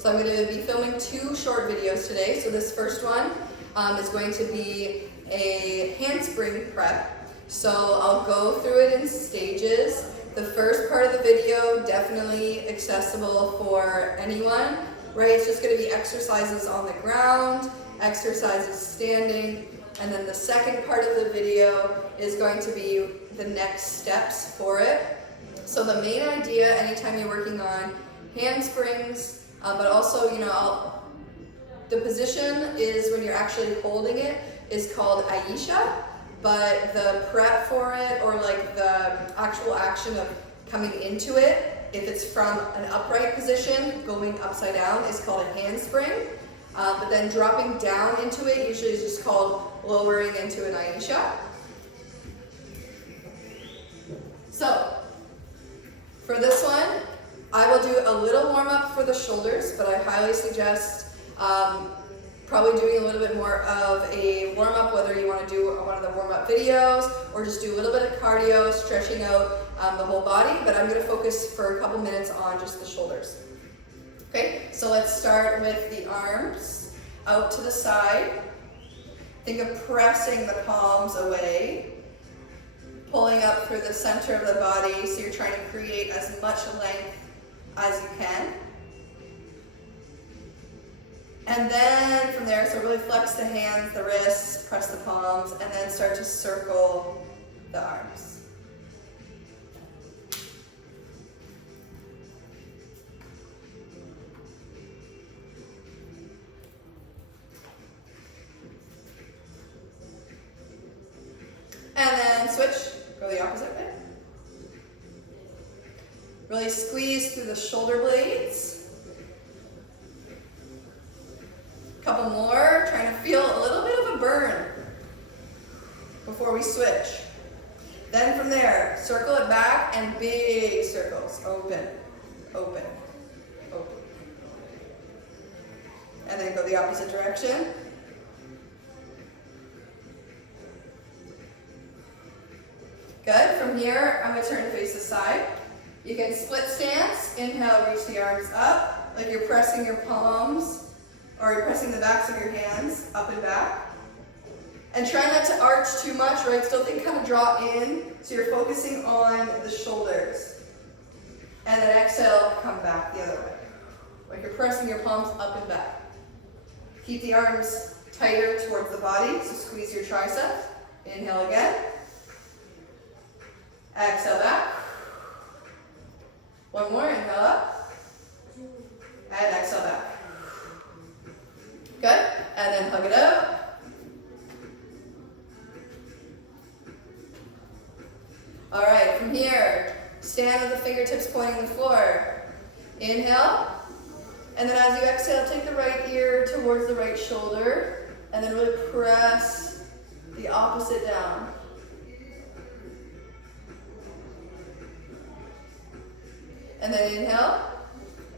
So I'm going to be filming 2 short videos today. So this first one is going to be a handspring prep. So I'll go through it in stages. The first part of the video, definitely accessible for anyone, right? It's just going to be exercises on the ground, exercises standing, and then the second part of the video is going to be the next steps for it. So the main idea anytime you're working on handsprings, but also, the position is when you're actually holding it is called Ayesha, but the prep for it, or like the actual action of coming into it, if it's from an upright position, going upside down, is called a handspring. But then dropping down into it usually is just called lowering into an Ayesha. So, for this one, I will do a little warm up for the shoulders, but I highly suggest probably doing a little bit more of a warm up, whether you want to do one of the warm up videos or just do a little bit of cardio, stretching out the whole body, but I'm going to focus for a couple minutes on just the shoulders. Okay, so let's start with the arms out to the side. Think of pressing the palms away, pulling up through the center of the body, so you're trying to create as much length as you can. And then from there, so really flex the hands, the wrists, press the palms, and then start to circle the arms. And then switch, go the opposite way. Really squeeze through the shoulder blades. Couple more, trying to feel a little bit of a burn before we switch. Then from there, circle it back and big circles. Open, open, open. And then go the opposite direction. Good. From here, I'm going to turn to face the side. You can split stance. Inhale, reach the arms up, like you're pressing your palms, or you're pressing the backs of your hands up and back. And try not to arch too much, right? Still think kind of draw in, so you're focusing on the shoulders. And then exhale, come back the other way. Like you're pressing your palms up and back. Keep the arms tighter towards the body, so squeeze your triceps. Inhale again. Exhale back. One more, inhale up. And exhale back. Good. And then hug it out. All right, from here, stand with the fingertips pointing the floor. Inhale. And then as you exhale, take the right ear towards the right shoulder. And then really press the opposite down. And then inhale.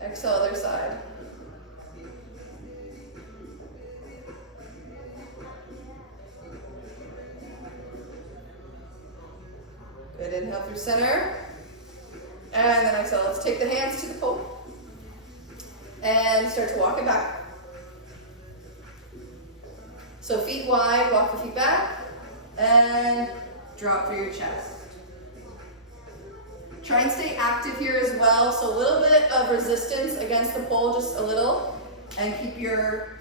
Exhale, other side. Good, inhale through center. And then exhale. Let's take the hands to the pole. And start to walk it back. So feet wide, walk the feet back. And drop through your chest. Try and stay active here as well. So a little bit of resistance against the pole, just a little. And keep your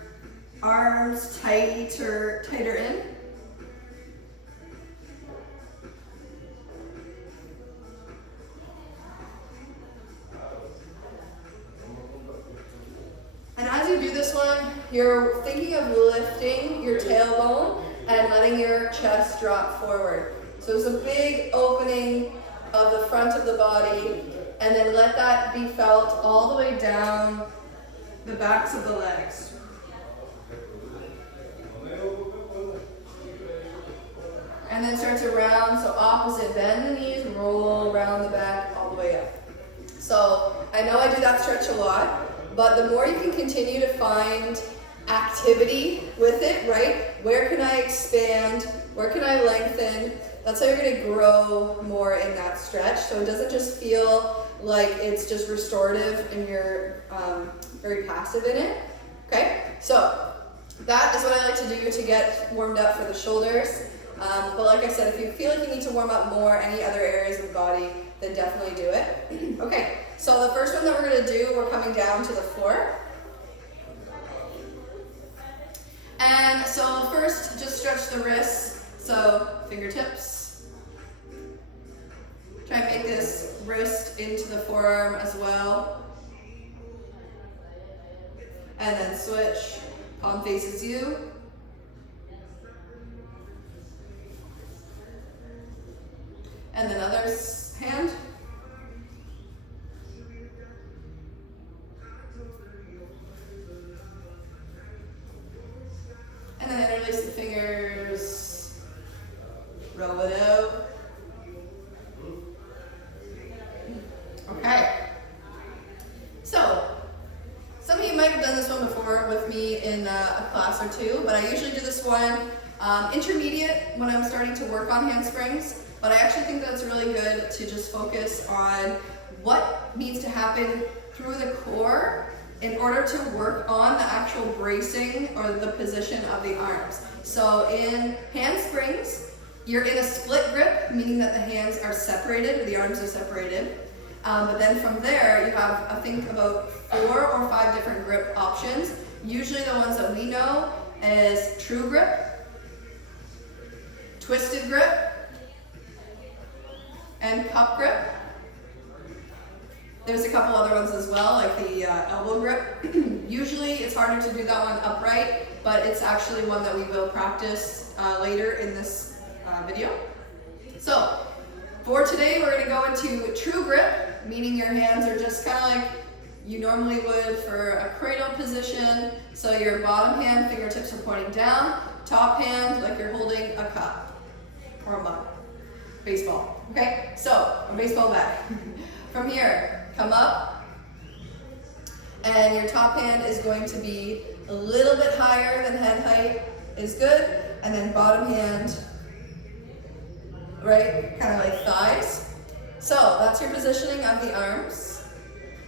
arms tighter in. And as you do this one, you're thinking of lifting your tailbone and letting your chest drop forward. So there's a big opening of the front of the body, and then let that be felt all the way down the backs of the legs. And then start to round, so opposite, bend the knees, roll around the back all the way up. So I know I do that stretch a lot, but the more you can continue to find activity with it, right? Where can I expand? Where can I lengthen? That's how you're going to grow more in that stretch. So it doesn't just feel like it's just restorative and you're very passive in it. Okay, so that is what I like to do to get warmed up for the shoulders. But like I said, if you feel like you need to warm up more any other areas of the body, then definitely do it. Okay, so the first one that we're going to do, we're coming down to the floor. And so first, just stretch the wrists, so fingertips. Try and make this wrist into the forearm as well. And then switch, palm faces you. And then other hand. And then interlace the fingers, roll it out. Okay. So, some of you might have done this one before with me in a class or two, but I usually do this one intermediate when I'm starting to work on handsprings. But I actually think that it's really good to just focus on what needs to happen through the core in order to work on the actual bracing or the position of the arms. So in handsprings, you're in a split grip, meaning that the hands are separated, or the arms are separated. But then from there, you have, I think, about 4 or 5 different grip options. Usually the ones that we know is true grip, twisted grip, and cup grip. There's a couple other ones as well, like the elbow grip. Usually it's harder to do that one upright, but it's actually one that we will practice later in this video. So for today, we're going to go into true grip, meaning your hands are just kind of like you normally would for a cradle position. So your bottom hand, fingertips are pointing down. Top hand, like you're holding a cup or a mug. Baseball. Okay, so a baseball bat. From here, come up, and your top hand is going to be a little bit higher than head height is good, and then bottom hand, right, kind of like thighs. So that's your positioning of the arms.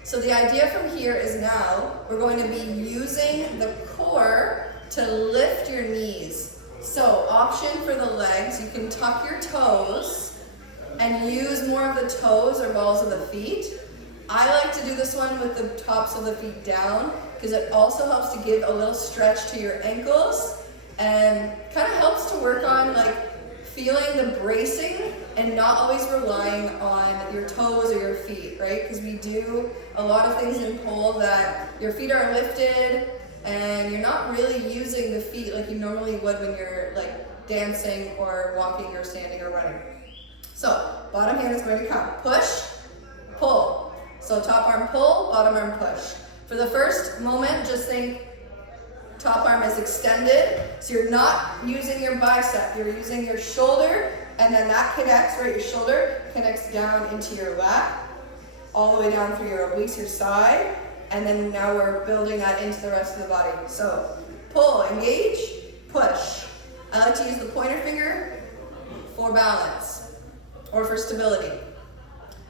So the idea from here is now we're going to be using the core to lift your knees. So option for the legs, you can tuck your toes and use more of the toes or balls of the feet. I like to do this one with the tops of the feet down because it also helps to give a little stretch to your ankles and kind of helps to work on like feeling the bracing and not always relying on your toes or your feet, right? Because we do a lot of things in pole that your feet are lifted and you're not really using the feet like you normally would when you're like dancing or walking or standing or running. So, bottom hand is going to come. Push, pull. So top arm pull, bottom arm push. For the first moment, just think top arm is extended. So you're not using your bicep, you're using your shoulder, and then that connects, right? Your shoulder connects down into your lap, all the way down through your obliques, your side, and then now we're building that into the rest of the body. So pull, engage, push. I like to use the pointer finger for balance. Or for stability.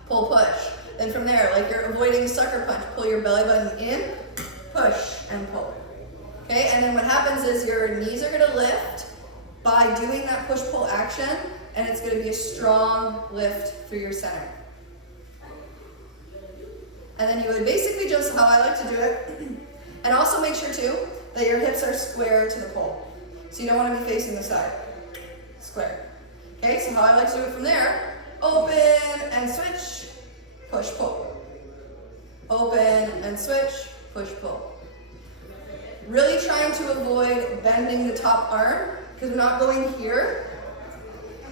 Pull, push. Then from there, like you're avoiding sucker punch, pull your belly button in, push, and pull. Okay, and then what happens is your knees are gonna lift by doing that push-pull action, and it's gonna be a strong lift through your center. And then you would basically just, how I like to do it, and also make sure too, that your hips are square to the pole. So you don't wanna be facing the side. Square. Okay, so how I like to do it from there, open and switch, push, pull. Open and switch, push, pull. Really trying to avoid bending the top arm because we're not going here,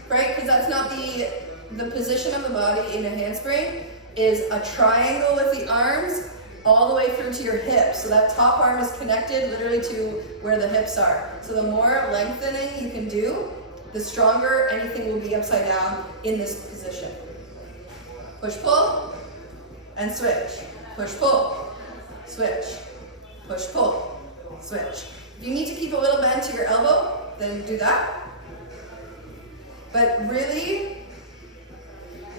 right? Because that's not the position of the body in a handspring is a triangle with the arms all the way through to your hips. So that top arm is connected literally to where the hips are. So the more lengthening you can do, the stronger anything will be upside down in this position. Push, pull, and switch. Push, pull, switch. Push, pull, switch. If you need to keep a little bend to your elbow, then do that. But really,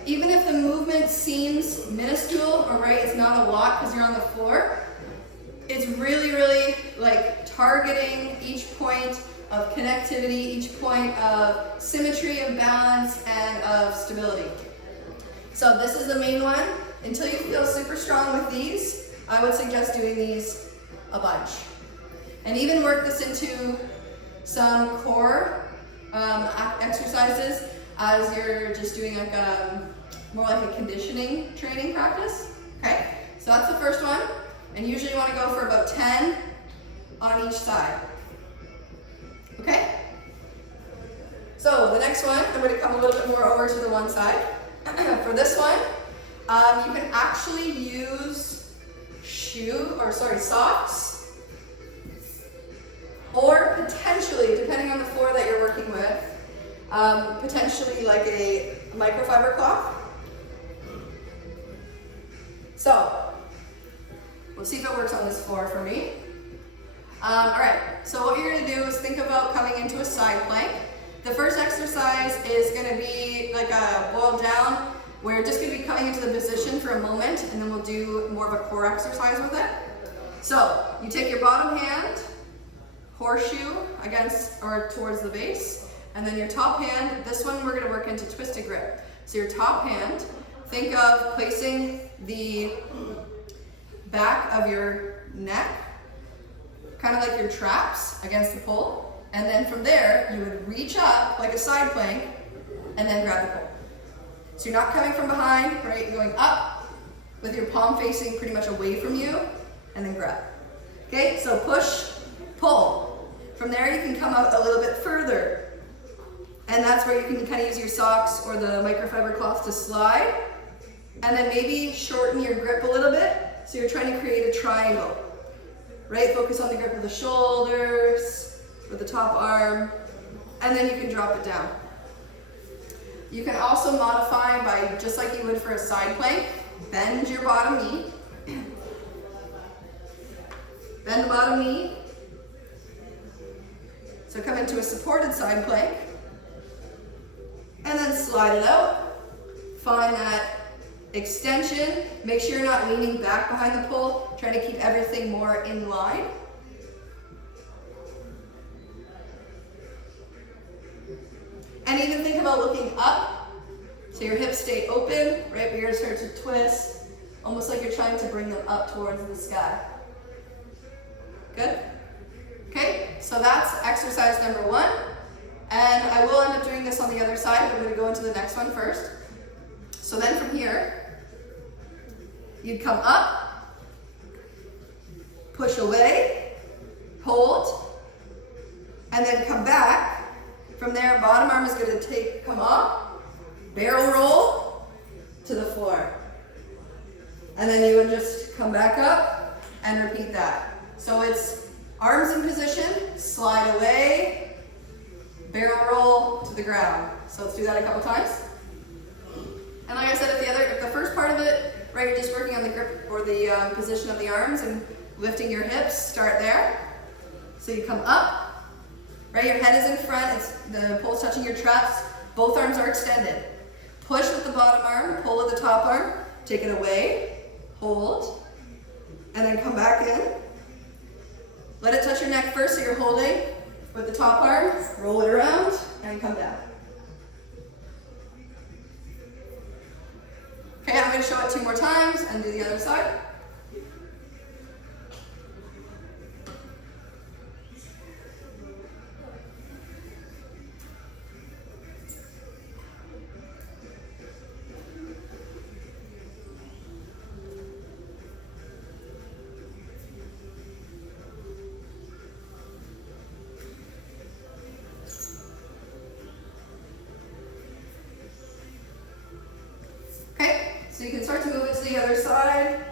even if the movement seems minuscule, or right, it's not a lot because you're on the floor, it's really, really like targeting each point of connectivity, each point of symmetry, of balance, and of stability. So this is the main one. Until you feel super strong with these, I would suggest doing these a bunch. And even work this into some core exercises as you're just doing like more like a conditioning training practice. Okay, so that's the first one. And usually you want to go for about 10 on each side. Okay? So the next one, I'm going to come a little bit more over to the one side. For this one, you can actually use socks, or potentially, depending on the floor that you're working with, potentially like a microfiber cloth. So, we'll see if it works on this floor for me. All right, so what you're gonna do is think about coming into a side plank. The first exercise is gonna be like a boil down, where you're just gonna be coming into the position for a moment, and then we'll do more of a core exercise with it. So, you take your bottom hand, horseshoe against or towards the base, and then your top hand, this one we're gonna work into twisted grip. So your top hand, think of placing the back of your neck, kind of like your traps against the pole, and then from there, you would reach up like a side plank, and then grab the pole. So you're not coming from behind, right? You're going up with your palm facing pretty much away from you, and then grab. Okay, so push, pull. From there, you can come out a little bit further, and that's where you can kind of use your socks or the microfiber cloth to slide, and then maybe shorten your grip a little bit, so you're trying to create a triangle, right? Focus on the grip of the shoulders, with the top arm, and then you can drop it down. You can also modify by, just like you would for a side plank, bend your bottom knee, bend the bottom knee, so come into a supported side plank, and then slide it out. Find that extension. Make sure you're not leaning back behind the pole, trying to keep everything more in line. And even think about looking up, so your hips stay open, right? But you're gonna start to twist, almost like you're trying to bring them up towards the sky. Good? Okay, so that's exercise number one. And I will end up doing this on the other side, but I'm gonna go into the next one first. So then from here, you'd come up, push away, hold, and then come back. From there, bottom arm is gonna come up, barrel roll to the floor. And then you would just come back up and repeat that. So it's arms in position, slide away, barrel roll to the ground. So let's do that a couple times. And like I said, if the first part of it, right, you're just working on the grip or the position of the arms and lifting your hips, start there. So you come up, right, your head is in front, the pole's touching your traps, both arms are extended. Push with the bottom arm, pull with the top arm, take it away, hold, and then come back in. Let it touch your neck first, so you're holding with the top arm, roll it around, and come down. Okay, I'm going to show it 2 more times and do the other side. So you can start to move it to the other side.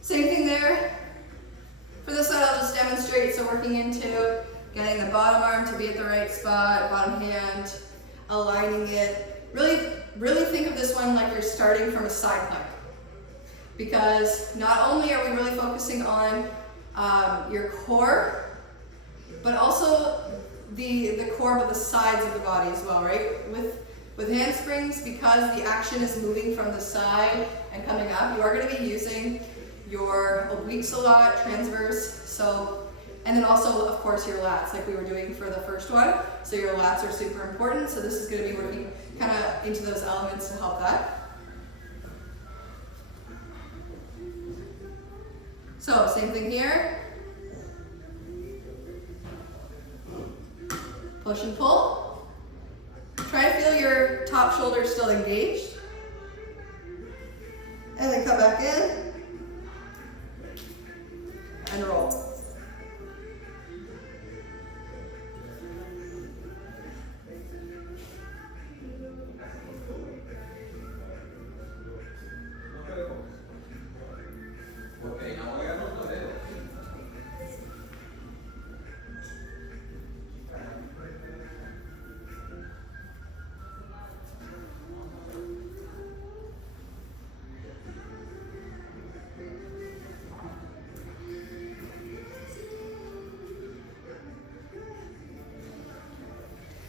Same thing there. For this side, I'll just demonstrate. So working into getting the bottom arm to be at the right spot, bottom hand, aligning it. Really think of this one like you're starting from a side plank. Because not only are we really focusing on your core, but also the core but the sides of the body as well, right? With handsprings, because the action is moving from the side and coming up, you are going to be using your obliques a lot, transverse, and then also, of course, your lats, like we were doing for the first one. So your lats are super important, so this is going to be working kind of into those elements to help that. So, same thing here. Push and pull. Try to feel your top shoulder still engaged. And then come back in. And roll.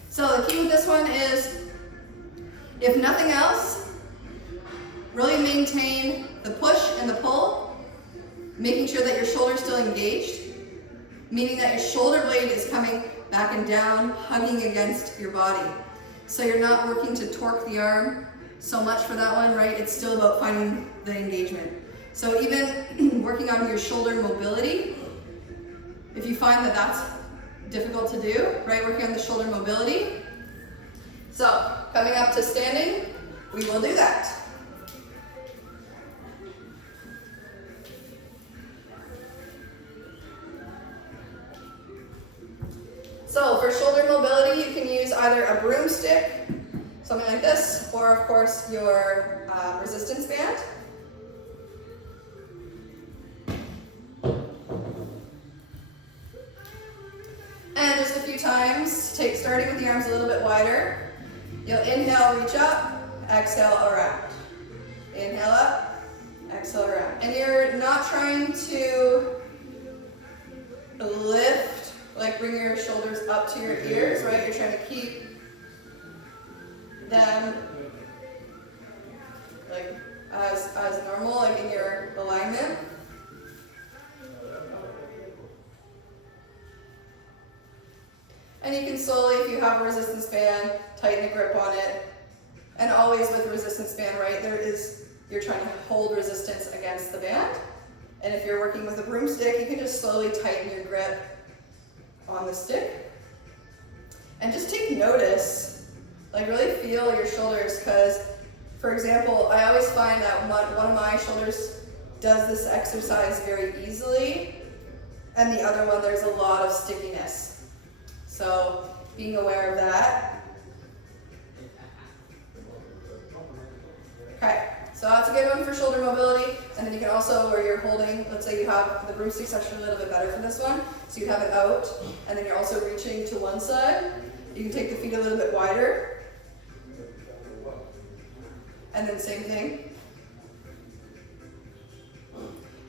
So the key with this one is, if nothing else, really maintain the push and the pull, making sure that your shoulder is still engaged, meaning that your shoulder blade is coming back and down, hugging against your body. So you're not working to torque the arm so much for that one, right? It's still about finding the engagement. So even working on your shoulder mobility, if you find that that's difficult to do, right? Working on the shoulder mobility. So, coming up to standing, we will do that. So, for shoulder mobility, you can use either a broomstick, something like this, or of course your resistance band. And just a few times, starting with the arms a little bit wider. You'll inhale, reach up, exhale, around. Inhale up, exhale, around. And you're not trying to lift, like bring your shoulders up to your ears, right? You're trying to keep them like as normal, like in your alignment. And you can slowly, if you have a resistance band, tighten the grip on it. And always with resistance band, right, you're trying to hold resistance against the band. And if you're working with a broomstick, you can just slowly tighten your grip on the stick. And just take notice, like really feel your shoulders, because, for example, I always find that one of my shoulders does this exercise very easily, and the other one, there's a lot of stickiness. So, being aware of that. Okay, so that's a good one for shoulder mobility. And then you can also, where you're holding, let's say you have the broomstick's actually a little bit better for this one. So you have it out, and then you're also reaching to one side. You can take the feet a little bit wider. And then same thing.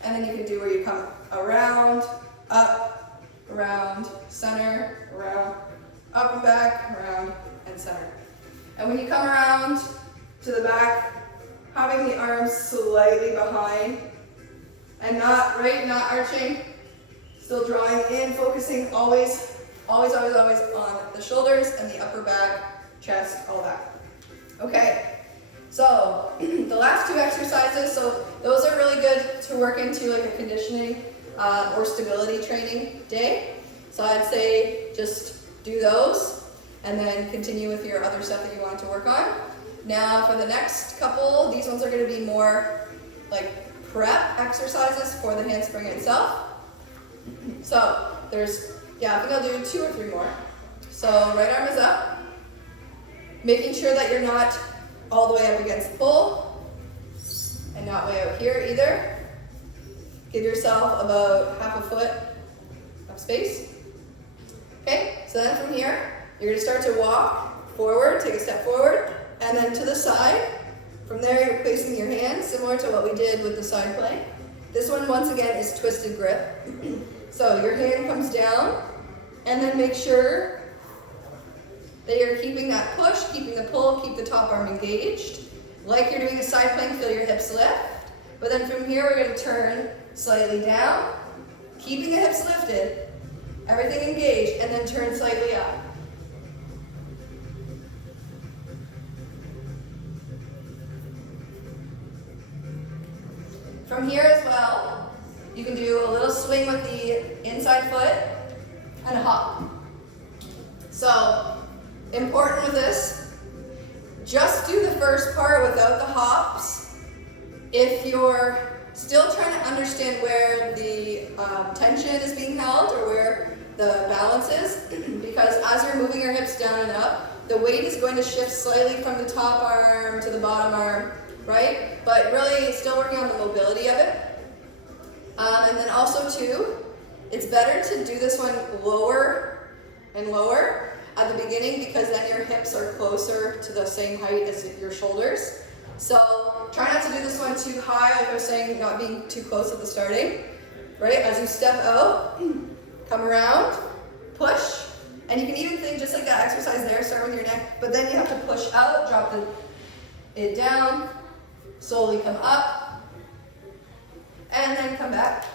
And then you can do where you come around, up, around, center, around, up and back, around, and center. And when you come around to the back, having the arms slightly behind, and not arching, still drawing in, focusing always on the shoulders and the upper back, chest, all that. Okay, so the last two exercises, so those are really good to work into like a conditioning or stability training day. So I'd say just do those and then continue with your other stuff that you want to work on. Now for the next couple, these ones are going to be more like prep exercises for the handspring itself. So I think I'll do 2 or 3 more. So right arm is up, making sure that you're not all the way up against the pole and not way out here either. Give yourself about half a foot of space. Okay, so then from here, you're going to start to walk forward, take a step forward, and then to the side. From there, you're placing your hands, similar to what we did with the side plank. This one, once again, is twisted grip. So your hand comes down, and then make sure that you're keeping that push, keeping the pull, keep the top arm engaged. Like you're doing a side plank, feel your hips lift. But then from here, we're gonna turn slightly down, keeping the hips lifted, everything engaged, and then turn slightly up. From here as well, you can do a little swing with the inside foot and a hop. So, important with this, just do the first part without the hops. If you're still trying to understand where the tension is being held or where the balance is, because as you're moving your hips down and up, the weight is going to shift slightly from the top arm to the bottom arm, right? But really still working on the mobility of it. And then also too, it's better to do this one lower and lower at the beginning because then your hips are closer to the same height as your shoulders. So try not to do this one too high, like I was saying, not being too close at the starting, right? As you step out, come around, push, and you can even think just like that exercise there, start with your neck, but then you have to push out, drop it down, slowly come up, and then come back.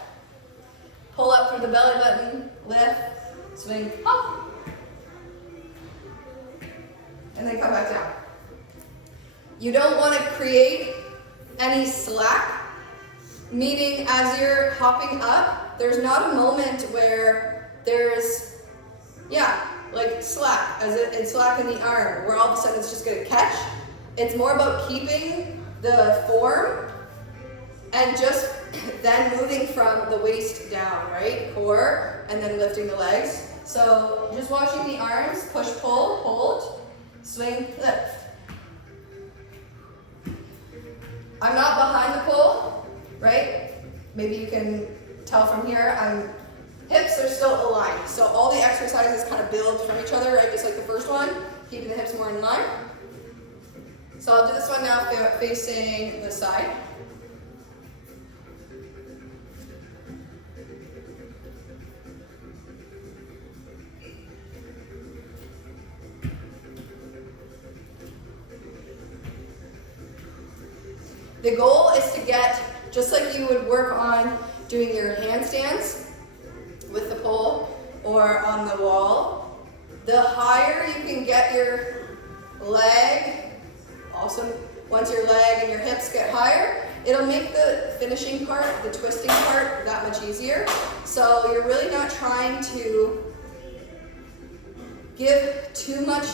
Pull up through the belly button, lift, swing, up, and then come back down. You don't want to create any slack, meaning as you're hopping up, there's not a moment where there's, like slack, as it's slack in the arm, where all of a sudden it's just going to catch. It's more about keeping the form and just then moving from the waist down, right? Core, and then lifting the legs. So just watching the arms, push, pull, hold, swing, lift. I'm not behind the pull, right? Maybe you can tell from here, hips are still aligned. So all the exercises kind of build from each other, right? Just like the first one, keeping the hips more in line. So I'll do this one now facing the side. The goal is to get, just like you would work on doing your handstands with the pole or on the wall, the higher you can get your leg, also once your leg and your hips get higher, it'll make the finishing part, the twisting part, that much easier. So you're really not trying to give too much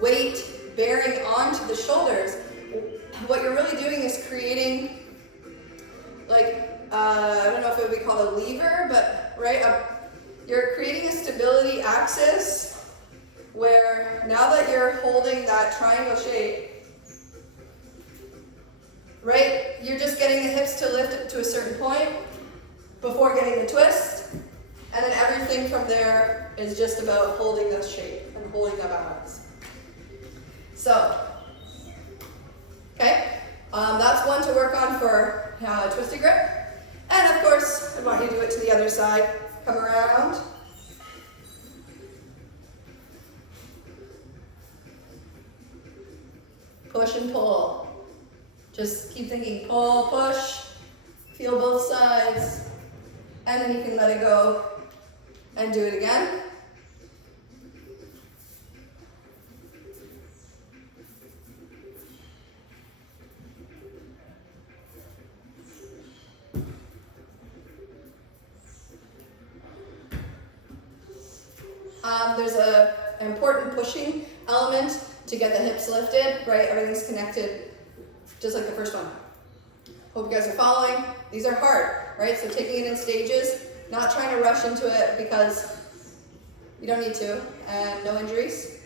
weight bearing onto the shoulders. What you're really doing is creating, like, I don't know if it would be called a lever, but you're creating a stability axis where now that you're holding that triangle shape, right, you're just getting the hips to lift it to a certain point before getting the twist, and then everything from there is just about holding the shape and holding the balance. So, okay, that's one to work on for twisted grip. And of course, I want you to do it to the other side. Come around. Push and pull. Just keep thinking, pull, push, feel both sides. And then you can let it go and do it again. There's an important pushing element to get the hips lifted, right? Everything's connected, just like the first one. Hope you guys are following. These are hard, right? So taking it in stages, not trying to rush into it because you don't need to, and no injuries.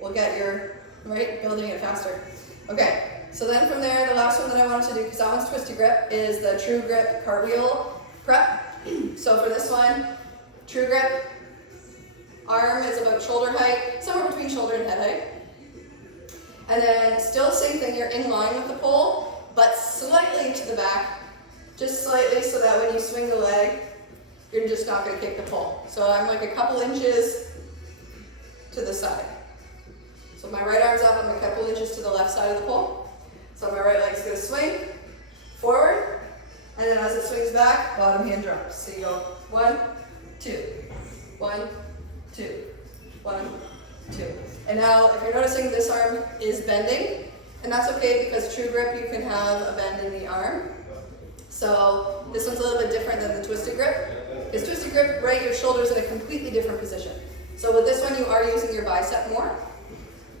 We'll get your, right, building it faster. Okay, so then from there, the last one that I wanted to do, because that one's twisted grip, is the true grip cartwheel prep. So for this one, true grip, arm is about shoulder height, somewhere between shoulder and head height. And then still same thing, you're in line with the pole, but slightly to the back, just slightly so that when you swing the leg, you're just not going to kick the pole. So I'm like a couple inches to the side. So my right arm's up, I'm a couple inches to the left side of the pole. So my right leg's gonna swing forward, and then as it swings back, bottom hand drops. So you go 1, 2, 1, 2, 1, 2. And now if you're noticing this arm is bending, and that's okay because true grip you can have a bend in the arm. So this one's a little bit different than the twisted grip. Because twisted grip, right, your shoulder's in a completely different position. So with this one you are using your bicep more.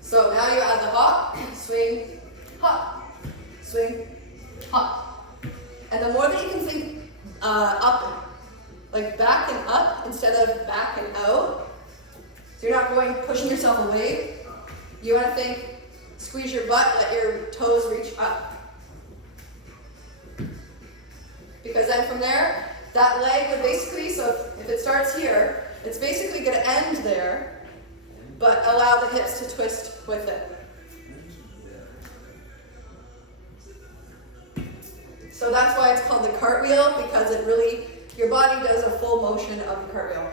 So now you add the hop, swing, hop, swing, hop. And the more that you can think up, like back and up instead of back and out, so you're not going pushing yourself away, you want to think, squeeze your butt, let your toes reach up. Because then from there, that leg would basically, so if it starts here, it's basically going to end there, but allow the hips to twist with it. So that's why it's called the cartwheel, because it really, your body does a full motion of the cartwheel.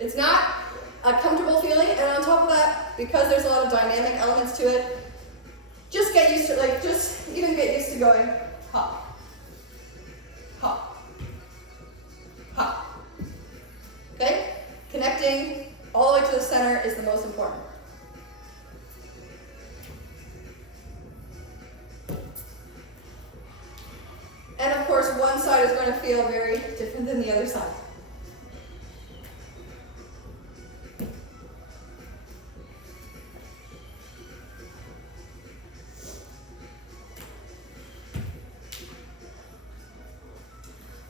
It's not a comfortable feeling, and on top of that, because there's a lot of dynamic elements to it, just get used to, like, just even get used to going hop, hop, hop. Okay? Connecting all the way to the center is the most important. And of course, one side is going to feel very different than the other side.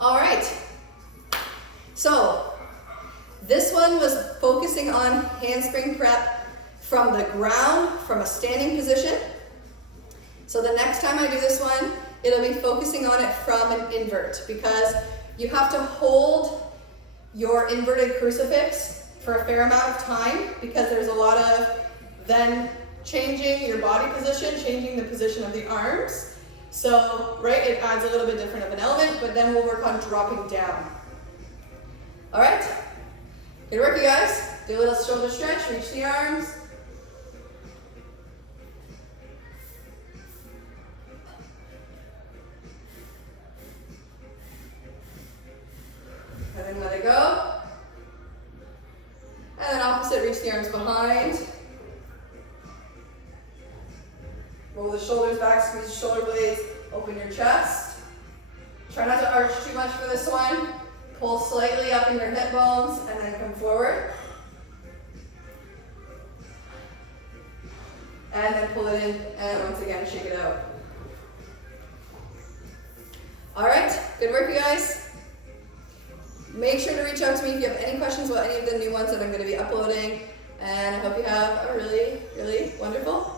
All right, so this one was focusing on handspring prep from the ground, from a standing position. So the next time I do this one, it'll be focusing on it from an invert, because you have to hold your inverted crucifix for a fair amount of time, because there's a lot of then changing your body position, changing the position of the arms. So, right, it adds a little bit different of an element, but then we'll work on dropping down. All right, good work, you guys. Do a little shoulder stretch, reach the arms. And then let it go. And then opposite, reach the arms behind. Roll the shoulders back, squeeze the shoulder blades, open your chest. Try not to arch too much for this one. Pull slightly up in your hip bones and then come forward. And then pull it in and once again shake it out. All right, good work, you guys. Make sure to reach out to me if you have any questions about any of the new ones that I'm going to be uploading. And I hope you have a really, really wonderful